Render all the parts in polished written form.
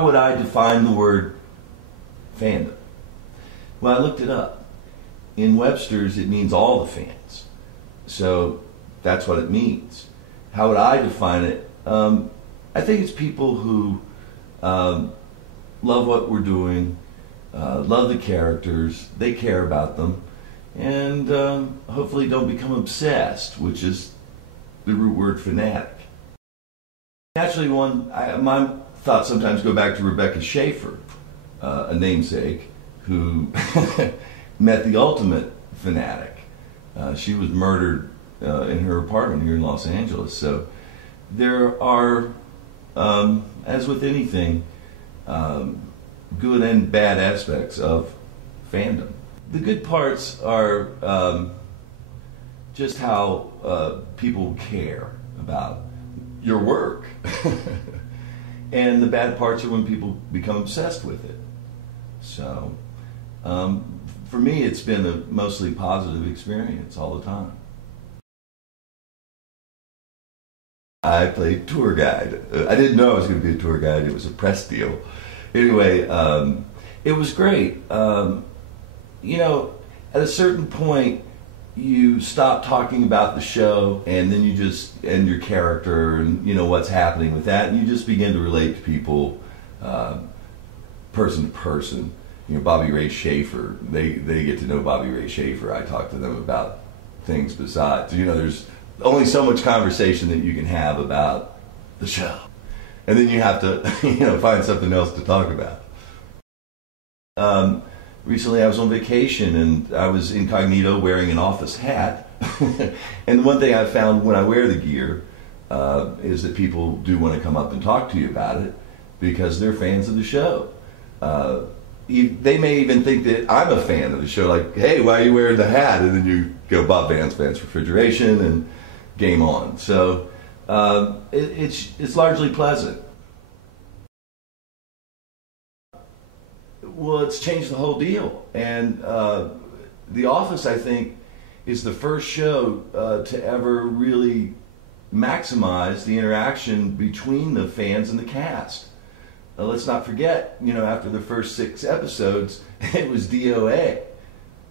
how would I define the word fandom? Well, I looked it up. In Webster's, it means all the fans. So that's what it means. How would I define it? I think it's people who love what we're doing, love the characters, they care about them, and hopefully don't become obsessed, which is the root word fanatic. Naturally, my thoughts sometimes go back to Rebecca SHAFER, a namesake, who met the ultimate fanatic. She was murdered in her apartment here in Los Angeles. So there are, as with anything, good and bad aspects of fandom. The good parts are just how people care about your work. And the bad parts are when people become obsessed with it. So for me, it's been a mostly positive experience all the time. I played tour guide. I didn't know I was going to be a tour guide. It was a press deal. Anyway, it was great. You know, at a certain point, you stop talking about the show, and then you just and your character, and you know what's happening with that, and you just begin to relate to people, person to person. You know, Bobby Ray SHAFER. They get to know Bobby Ray SHAFER. I talk to them about things besides. You know, there's only so much conversation that you can have about the show, and then you have to, you know, find something else to talk about. Recently I was on vacation and I was incognito wearing an office hat. And one thing I found when I wear the gear is that people do want to come up and talk to you about it because they're fans of the show. They may even think that I'm a fan of the show, like, hey, why are you wearing the hat? And then you go, Bob Vance Refrigeration, and game on. So it's largely pleasant. Well, it's changed the whole deal. And The Office, I think, is the first show to ever really maximize the interaction between the fans and the cast. Let's not forget, you know, after the first 6 episodes, it was DOA.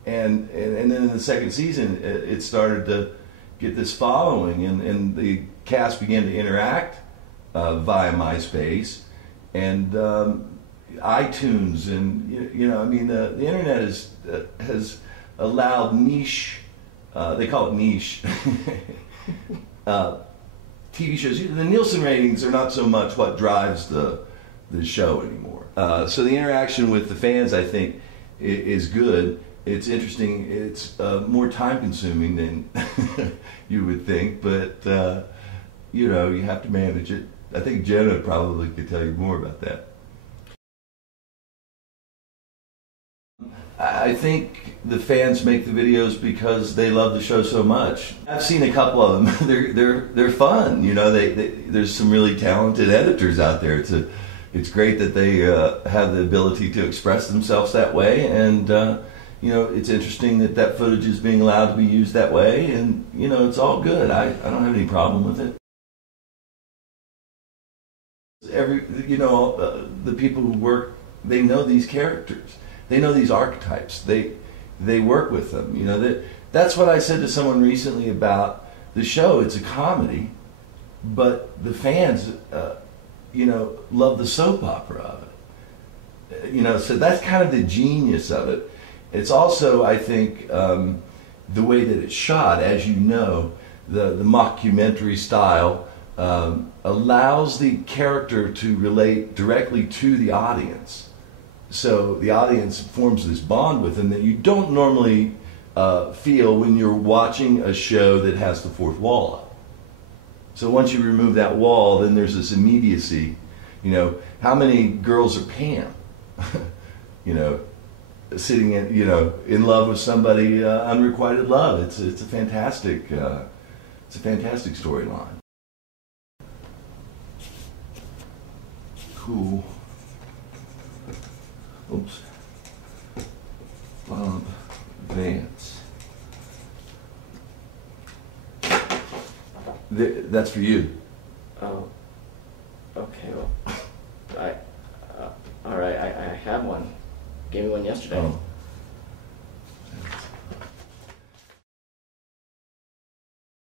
And then in the second season, it started to get this following, and the cast began to interact via MySpace and iTunes, and you know, I mean, the internet has allowed niche, they call it niche, TV shows. The Nielsen ratings are not so much what drives the show anymore. So the interaction with the fans, I think, is good. It's interesting. It's more time consuming than you would think, but you know, you have to manage it. I think Jenna probably could tell you more about that. I think the fans make the videos because they love the show so much. I've seen a couple of them. They're fun. You know, there's some really talented editors out there. It's great that they have the ability to express themselves that way, and you know, it's interesting that footage is being allowed to be used that way, and you know, it's all good. I don't have any problem with it. You know, the people who work, they know these characters. They know these archetypes. They work with them. You know, that's what I said to someone recently about the show. It's a comedy, but the fans, you know, love the soap opera of it. You know, so that's kind of the genius of it. It's also, I think, the way that it's shot. As you know, the mockumentary style allows the character to relate directly to the audience. So the audience forms this bond with them that you don't normally feel when you're watching a show that has the fourth wall up. So once you remove that wall, then there's this immediacy. You know, how many girls are Pam? You know, sitting in, you know, in love with somebody, unrequited love. It's a fantastic storyline. Cool. Oops. Bob Vance. That's for you. Oh. Okay. Well, yesterday. Oh.